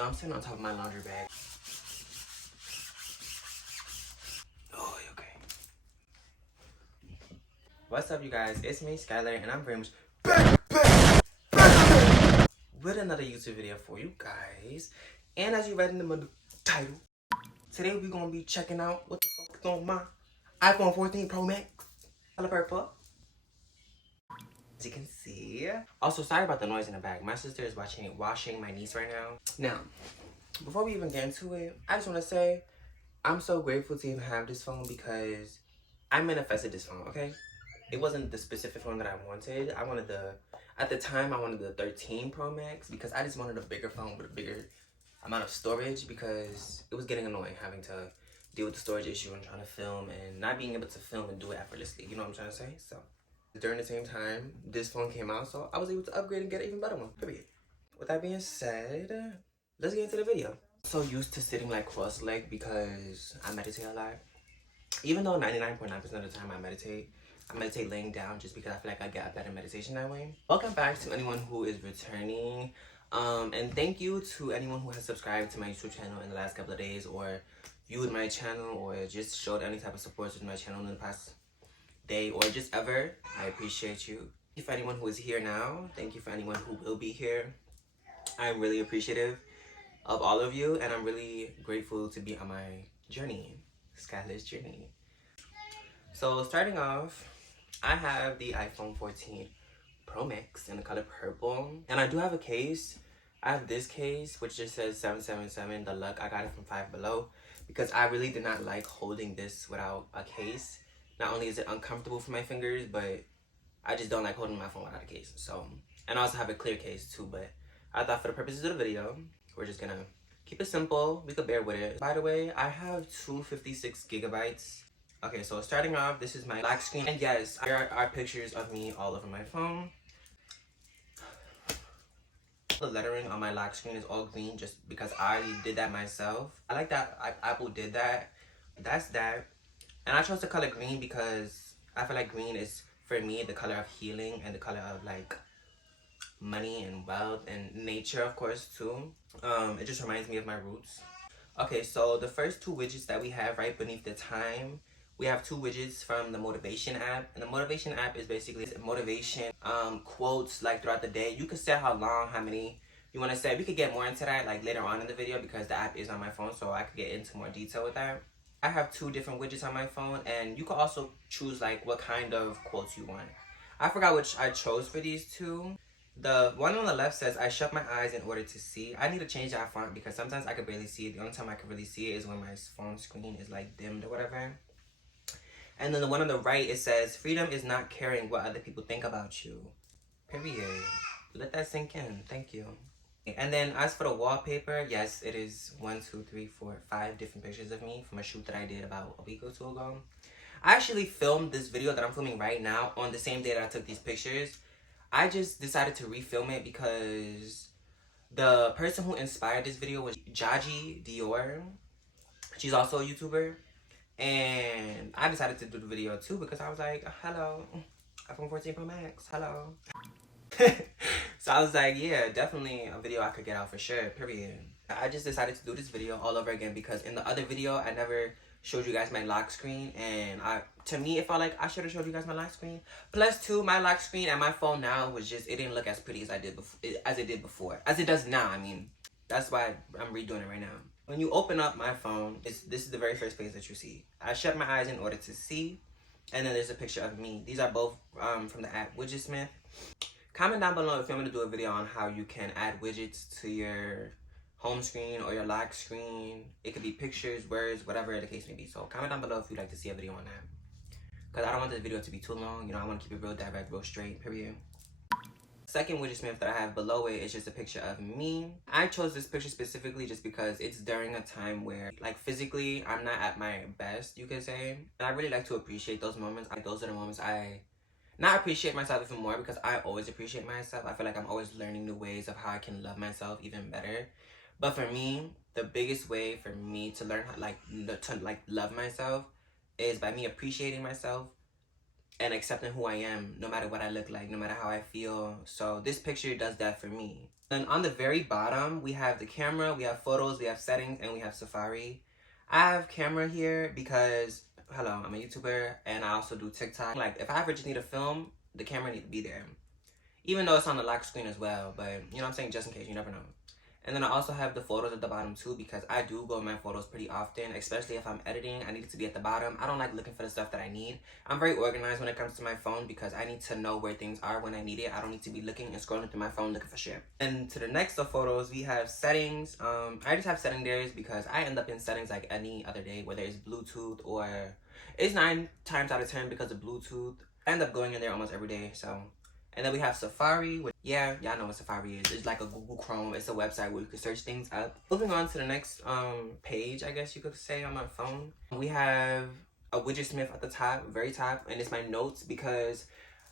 Yo, I'm sitting on top of my laundry bag. Oh, okay. What's up, you guys? It's me, Skylar, and I'm very much back with another YouTube video for you guys. And as you read in the title, today we're gonna be checking out what the fuck is on my iPhone 14 Pro Max. Color purple. As you can see. Also, sorry about the noise in the back. My sister is washing my niece right now. Now, before we even get into it, I just want to say I'm so grateful to even have this phone because I manifested this phone, okay? It wasn't the specific phone that I wanted. At the time, I wanted the 13 Pro Max because I just wanted a bigger phone with a bigger amount of storage because it was getting annoying having to deal with the storage issue and trying to film and not being able to film and do it effortlessly. You know what I'm trying to say? So during the same time, this phone came out, so I was able to upgrade and get an even better one, period. With that being said, let's get into the video. I'm so used to sitting like cross-legged because I meditate a lot. Even though 99.9% of the time I meditate laying down just because I feel like I get a better meditation that way. Welcome back to anyone who is returning. And thank you to anyone who has subscribed to my YouTube channel in the last couple of days or viewed my channel or just showed any type of support to my channel in the past day or just ever. I appreciate you. Thank you for anyone who is here now. Thank you for anyone who will be here. I'm really appreciative of all of you, and I'm really grateful to be on my journey, Skylar's journey. So starting off, I have the iPhone 14 Pro Max in the color purple, and I do have a case. I have this case which just says 777 the luck. I got it from Five Below because I really did not like holding this without a case. Not only is it uncomfortable for my fingers, but I just don't like holding my phone without a case. So, and I also have a clear case too, but I thought for the purposes of the video, we're just gonna keep it simple. We could bear with it. By the way, I have 256 gigabytes. Okay, so starting off, this is my lock screen. And yes, there are pictures of me all over my phone. The lettering on my lock screen is all green just because I did that myself. I like that Apple did that. That's that. And I chose the color green because I feel like green is, for me, the color of healing and the color of like money and wealth and nature, of course, too. It just reminds me of my roots. Okay, so the first two widgets that we have right beneath the time, we have two widgets from the motivation app. And the motivation app is basically motivation quotes like throughout the day. You can set how long, how many you want to set. We could get more into that like later on in the video because the app is on my phone, so I could get into more detail with that. I have two different widgets on my phone, and you can also choose like what kind of quotes you want. I forgot which I chose for these two. The one on the left says, I shut my eyes in order to see. I need to change that font because sometimes I can barely see it. The only time I can really see it is when my phone screen is like dimmed or whatever. And then the one on the right, it says, freedom is not caring what other people think about you. Period. Let that sink in. Thank you. And then as for the wallpaper, yes, it is 1, 2, 3, 4, 5 different pictures of me from a shoot that I did about a week or two ago. I actually filmed this video that I'm filming right now on the same day that I took these pictures. I just decided to refilm it because the person who inspired this video was Jaji Dior. She's also a YouTuber. And I decided to do the video too because I was like, hello, iPhone 14 Pro Max, hello. So I was like, yeah, definitely a video I could get out for sure, period. I just decided to do this video all over again because in the other video, I never showed you guys my lock screen, and to me, it felt like I should have showed you guys my lock screen. Plus, two, my lock screen and my phone now was just, it didn't look as pretty as it did before. As it does now, I mean. That's why I'm redoing it right now. When you open up my phone, this is the very first page that you see. I shut my eyes in order to see, and then there's a picture of me. These are both from the app Widgetsmith. Comment down below if you want me to do a video on how you can add widgets to your home screen or your lock screen. It could be pictures, words, whatever the case may be. So comment down below if you'd like to see a video on that. Because I don't want this video to be too long. You know, I want to keep it real direct, real straight, period. Second Widgetsmith that I have below it is just a picture of me. I chose this picture specifically just because it's during a time where, like, physically, I'm not at my best, you could say. And I really like to appreciate those moments. Like, those are the moments I not appreciate myself even more because I always appreciate myself. I feel like I'm always learning new ways of how I can love myself even better. But for me, the biggest way for me to learn how, to love myself is by me appreciating myself and accepting who I am, no matter what I look like, no matter how I feel. So this picture does that for me. Then on the very bottom, we have the camera, we have photos, we have settings, and we have Safari. I have camera here because, hello, I'm a YouTuber, and I also do TikTok. Like, if I ever just need to film, the camera need to be there. Even though it's on the lock screen as well, but you know what I'm saying, just in case, you never know. And then I also have the photos at the bottom too, because I do go in my photos pretty often, especially if I'm editing. I need it to be at the bottom. I don't like looking for the stuff that I need. I'm very organized when it comes to my phone because I need to know where things are when I need it. I don't need to be looking and scrolling through my phone looking for shit. And to the next of photos, we have settings. I just have setting there because I end up in settings like any other day, whether it's Bluetooth or it's 9 times out of 10 because of Bluetooth. I end up going in there almost every day, so. And then we have Safari, which, yeah, y'all know what Safari is. It's like a Google Chrome. It's a website where you can search things up. Moving on to the next page, I guess you could say, on my phone. We have a widget smith at the top, very top, and it's my notes because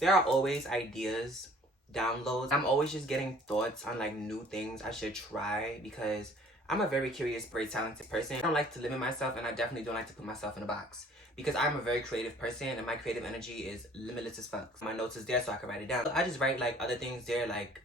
there are always ideas, downloads. I'm always just getting thoughts on like new things I should try because I'm a very curious, very talented person. I don't like to limit myself, and I definitely don't like to put myself in a box. Because I'm a very creative person and my creative energy is limitless as fuck. My notes is there so I can write it down. I just write like other things there, like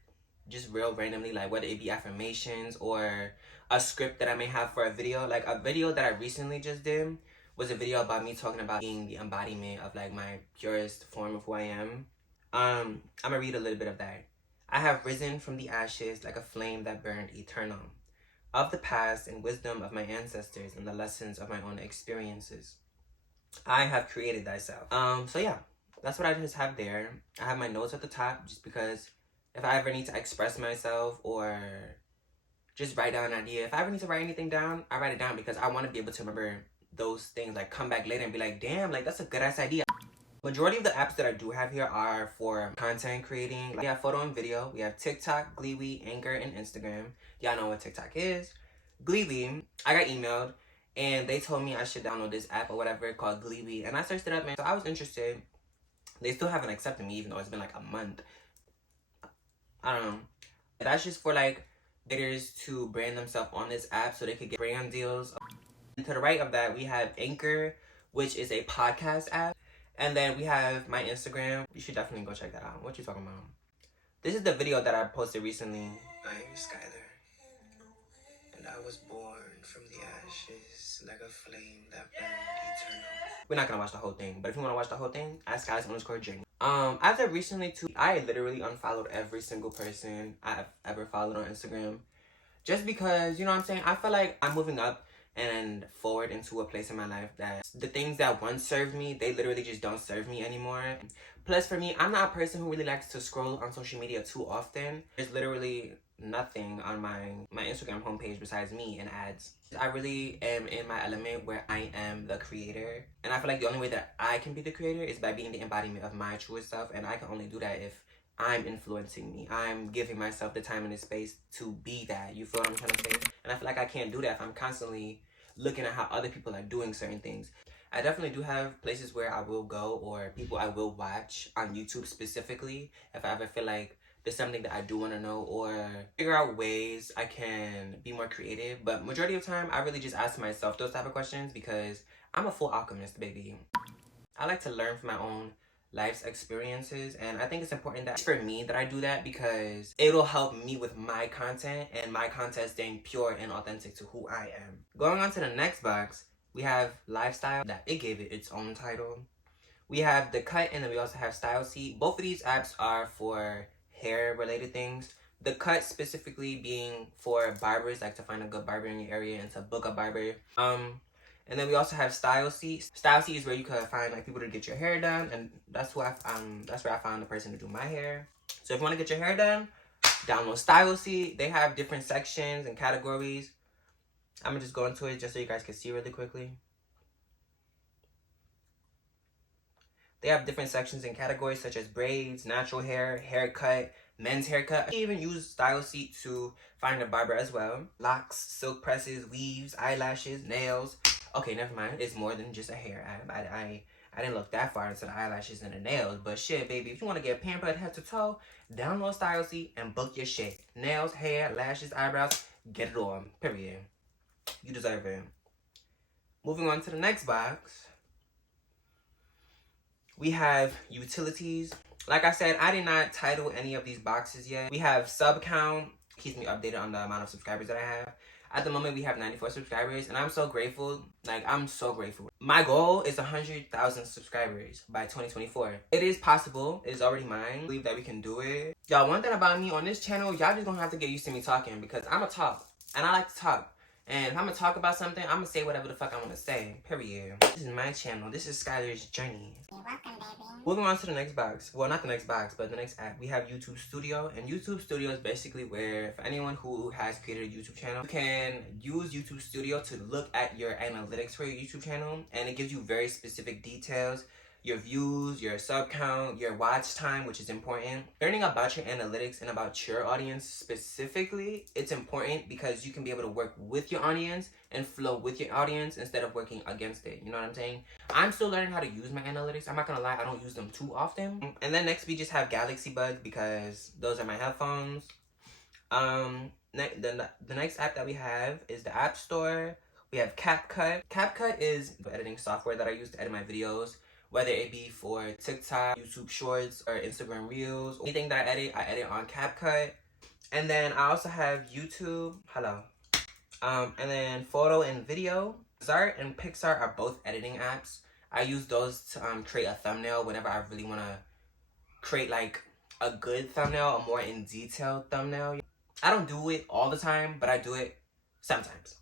just real randomly, like whether it be affirmations or a script that I may have for a video. Like a video that I recently just did was a video about me talking about being the embodiment of like my purest form of who I am. I'm gonna read a little bit of that. I have risen from the ashes like a flame that burned eternal. Of the past and wisdom of my ancestors and the lessons of my own experiences, I have created thyself. So yeah, that's what I just have there. I have my notes at the top just because if I ever need to express myself or just write down an idea, if I ever need to write anything down, I write it down because I want to be able to remember those things, like come back later and be like, damn, like that's a good ass idea. Majority of the apps that I do have here are for content creating. Like, we have photo and video. We have TikTok, Gleewee, Anchor, and Instagram. Y'all know what TikTok is. Gleewee, I got emailed and they told me I should download this app or whatever called Gleewee, and I searched it up, man. So I was interested. They still haven't accepted me even though it's been like a month. I don't know. That's just for like creators to brand themselves on this app so they could get brand deals. And to the right of that, we have Anchor, which is a podcast app. And then we have my Instagram. You should definitely go check that out. What you talking about? This is the video that I posted recently. I am Skylar, and I was born from the ashes like a flame that burned eternal. We're not gonna watch the whole thing, but if you wanna watch the whole thing, ask Skylar_Journey. As of recently too, I literally unfollowed every single person I've ever followed on Instagram. Just because, you know what I'm saying? I feel like I'm moving up and forward into a place in my life that the things that once served me, they literally just don't serve me anymore. Plus for me, I'm not a person who really likes to scroll on social media too often. There's literally nothing on my Instagram homepage besides me and ads. I really am in my element where I am the creator. And I feel like the only way that I can be the creator is by being the embodiment of my truest self. And I can only do that if I'm influencing me. I'm giving myself the time and the space to be that. You feel what I'm trying to say? And I feel like I can't do that if I'm constantly looking at how other people are doing certain things. I definitely do have places where I will go or people I will watch on YouTube specifically if I ever feel like there's something that I do want to know or figure out ways I can be more creative. But majority of the time, I really just ask myself those type of questions because I'm a full alchemist, baby. I like to learn from my own life's experiences, and I think it's important that for me that I do that because it'll help me with my content and my content staying pure and authentic to who I am. Going on to the next box, we have lifestyle, that it gave it its own title. We have the cut, and then we also have style seat. Both of these apps are for hair related things. The cut specifically being for barbers, like to find a good barber in your area and to book a barber. And then we also have Style Seat. Style Seat is where you can find like people to get your hair done, and that's where I found the person to do my hair. So if you want to get your hair done, download Style Seat. They have different sections and categories. I'm gonna just go into it just so you guys can see really quickly. They have different sections and categories such as braids, natural hair, haircut, men's haircut. You can even use Style Seat to find a barber as well. Locks, silk presses, weaves, eyelashes, nails. Okay, never mind. It's more than just a hair app. I didn't look that far into the eyelashes and the nails. But shit, baby, if you want to get pampered head to toe, download Style Seat and book your shit. Nails, hair, lashes, eyebrows, get it on. Period. You deserve it. Moving on to the next box. We have utilities. Like I said, I did not title any of these boxes yet. We have sub count, keeps me updated on the amount of subscribers that I have. At the moment, we have 94 subscribers, and I'm so grateful. Like, I'm so grateful. My goal is 100,000 subscribers by 2024. It is possible. It is already mine. I believe that we can do it. Y'all, one thing about me on this channel, y'all just gonna have to get used to me talking because I'm a talk, and I like to talk. And if I'm gonna talk about something, I'm gonna say whatever the fuck I wanna say. Period. This is my channel. This is Skylar's journey. You're welcome, baby. Moving on to the next box. Well, not the next box, but the next app. We have YouTube Studio. And YouTube Studio is basically where, for anyone who has created a YouTube channel, you can use YouTube Studio to look at your analytics for your YouTube channel. And it gives you very specific details. Your views, your sub count, your watch time, which is important. Learning about your analytics and about your audience specifically, it's important because you can be able to work with your audience and flow with your audience instead of working against it. You know what I'm saying? I'm still learning how to use my analytics. I'm not gonna lie, I don't use them too often. And then next we just have Galaxy Buds because those are my headphones. The next app that we have is the App Store. We have CapCut. CapCut is the editing software that I use to edit my videos, whether it be for TikTok, YouTube Shorts, or Instagram Reels. Anything that I edit on CapCut. And then I also have YouTube. Hello. And then photo and video. Zart and Pixar are both editing apps. I use those to create a thumbnail whenever I really want to create like a good thumbnail, a more in detail thumbnail. I don't do it all the time, but I do it sometimes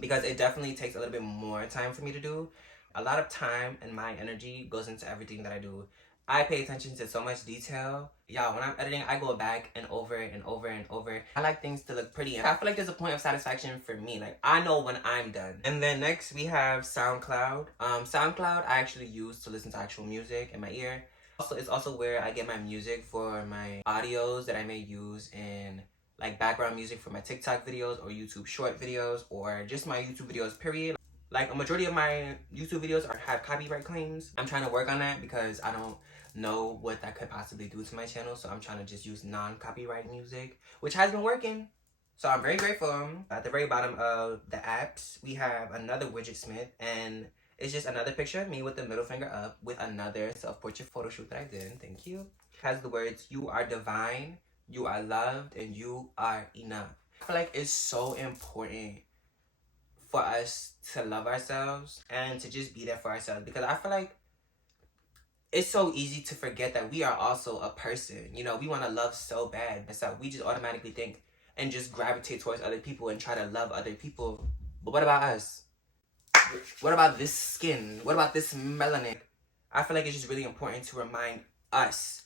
because it definitely takes a little bit more time for me to do. A lot of time and my energy goes into everything that I do. I pay attention to so much detail. Y'all, when I'm editing, I go back and over and over and over. I like things to look pretty. I feel like there's a point of satisfaction for me. Like, I know when I'm done. And then next, we have SoundCloud. SoundCloud, I actually use to listen to actual music in my ear. Also, it's also where I get my music for my audios that I may use in like background music for my TikTok videos or YouTube short videos or just my YouTube videos, period. Like, a majority of my YouTube videos have copyright claims. I'm trying to work on that because I don't know what that could possibly do to my channel. So I'm trying to just use non-copyright music, which has been working. So I'm very grateful. At the very bottom of the apps, we have another widget smith. And it's just another picture of me with the middle finger up with another self-portrait photo shoot that I did. Thank you. It has the words, "You are divine, you are loved, and you are enough." I feel like it's so important for us to love ourselves and to just be there for ourselves, because I feel like it's so easy to forget that we are also a person. You know, we want to love so bad, and so we just automatically think and just gravitate towards other people and try to love other people. But what about us? What about this skin? What about this melanin? I feel like it's just really important to remind us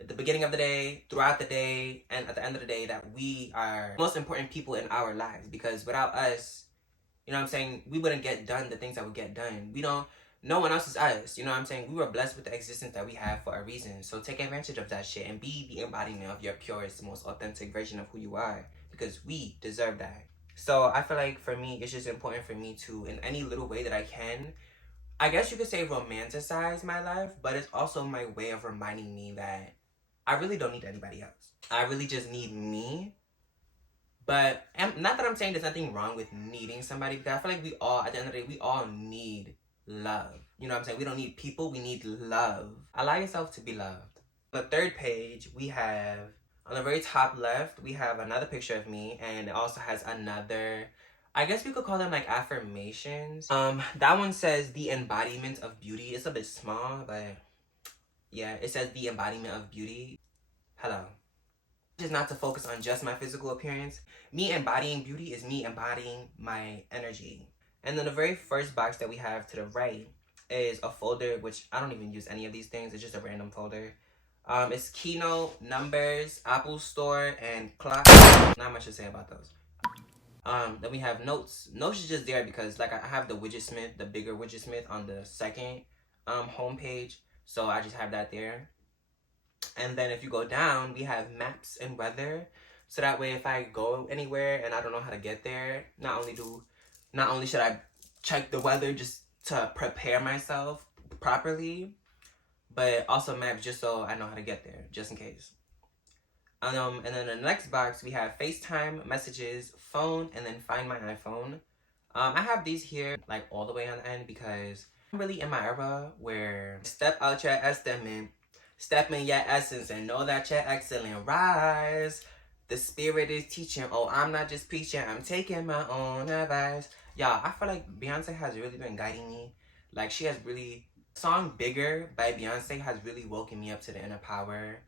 at the beginning of the day, throughout the day, and at the end of the day that we are the most important people in our lives, because without us, you know what I'm saying, we wouldn't get done the things that would get done. No one else is us. You know what I'm saying? We were blessed with the existence that we have for a reason. So take advantage of that shit and be the embodiment of your purest, most authentic version of who you are, because we deserve that. So I feel like for me, it's just important for me to, in any little way that I can, I guess you could say romanticize my life, but it's also my way of reminding me that I really don't need anybody else. I really just need me. But not that I'm saying there's nothing wrong with needing somebody, because I feel like we all, at the end of the day, we all need love. You know what I'm saying? We don't need people, we need love. Allow yourself to be loved. On the third page, we have, on the very top left, we have another picture of me, and it also has another, I guess we could call them like affirmations. That one says the embodiment of beauty. It's a bit small, but yeah, it says the embodiment of beauty. Hello. Just not to focus on just my physical appearance. Me embodying beauty is me embodying my energy. And then the very first box that we have to the right is a folder, which I don't even use any of these things. It's just a random folder. It's Keynote, Numbers, Apple Store, and Clock. Not much to say about those. Then we have Notes. Notes is just there because like I have the widget smith, the bigger widget smith on the second homepage. So I just have that there. And then if you go down, we have Maps and Weather. So that way if I go anywhere and I don't know how to get there, not only should I check the weather just to prepare myself properly, but also maps just so I know how to get there, just in case. And then in the next box, we have FaceTime, Messages, Phone, and then Find My iPhone. I have these here like all the way on the end because I'm really in my era where step out your estimate, step in your essence, and know that you're excellent. Rise. The spirit is teaching. Oh, I'm not just preaching. I'm taking my own advice. Y'all, I feel like Beyonce has really been guiding me. Like, she has really... Song Bigger by Beyonce has really woken me up to the inner power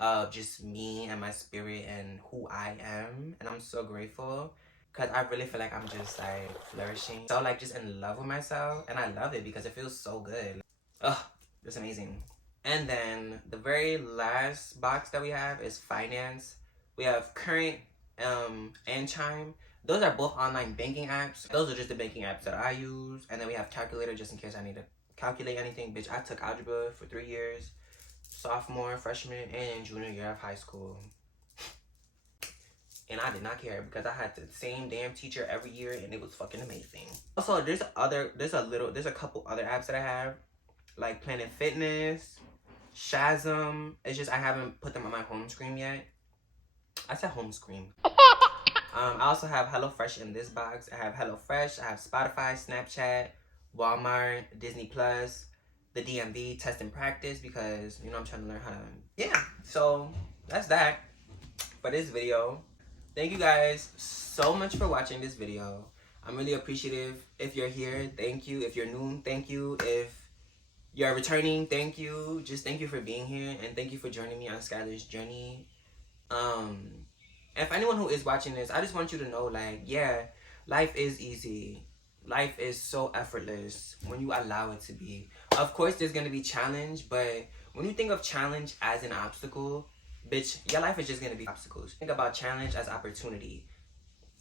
of just me and my spirit and who I am. And I'm so grateful. Because I really feel like I'm just, like, flourishing. So, like, just in love with myself. And I love it because it feels so good. Ugh, it's amazing. And then the very last box that we have is finance. We have Current and Chime. Those are both online banking apps. Those are just the banking apps that I use. And then we have Calculator just in case I need to calculate anything. Bitch, I took algebra for 3 years. Sophomore, freshman, and junior year of high school. And I did not care because I had the same damn teacher every year and it was fucking amazing. Also, there's a couple other apps that I have. Like Planet Fitness, Shazam. It's just I haven't put them on my home screen yet. I said home screen. I also have HelloFresh in this box. I have HelloFresh, I have Spotify, Snapchat, Walmart, Disney Plus, the DMV, Test and Practice because, you know, I'm trying to learn how to... Yeah, so that's that for this video. Thank you guys so much for watching this video. I'm really appreciative. If you're here, thank you. If you're new, thank you. If you're returning, thank you. Just thank you for being here and thank you for joining me on Skylar's journey. If anyone who is watching this, I just want you to know, like, yeah, life is easy. Life is so effortless when you allow it to be. Of course, there's going to be challenge, but when you think of challenge as an obstacle, bitch, your life is just going to be obstacles. Think about challenge as opportunity.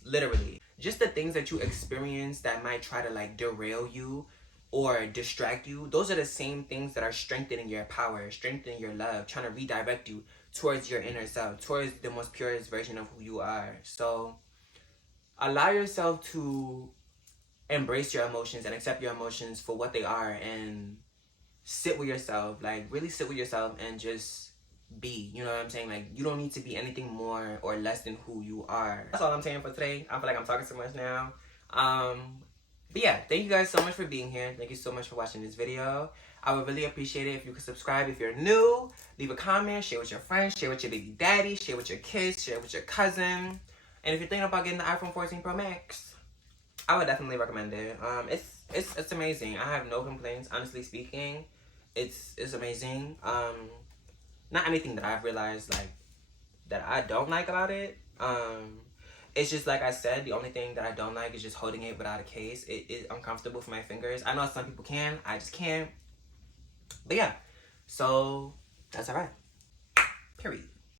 Literally. Just the things that you experience that might try to, like, derail you or distract you, those are the same things that are strengthening your power, strengthening your love, trying to redirect you towards your inner self, towards the most purest version of who you are. So allow yourself to embrace your emotions and accept your emotions for what they are and sit with yourself. Like, really sit with yourself and just be. You know what I'm saying? Like, you don't need to be anything more or less than who you are. That's all I'm saying for today. I feel like I'm talking so much now. But yeah, thank you guys so much for being here. Thank you so much for watching this video. I would really appreciate it if you could subscribe if you're new. Leave a comment, share with your friends, share with your baby daddy, share with your kids, share with your cousin. And if you're thinking about getting the iPhone 14 Pro Max, I would definitely recommend it. It's amazing. I have no complaints, honestly speaking. It's amazing. Not anything that I've realized, like, that I don't like about it. It's just, like I said, the only thing that I don't like is just holding it without a case. It is uncomfortable for my fingers. I know some people can. I just can't. But yeah. So, that's alright. Period.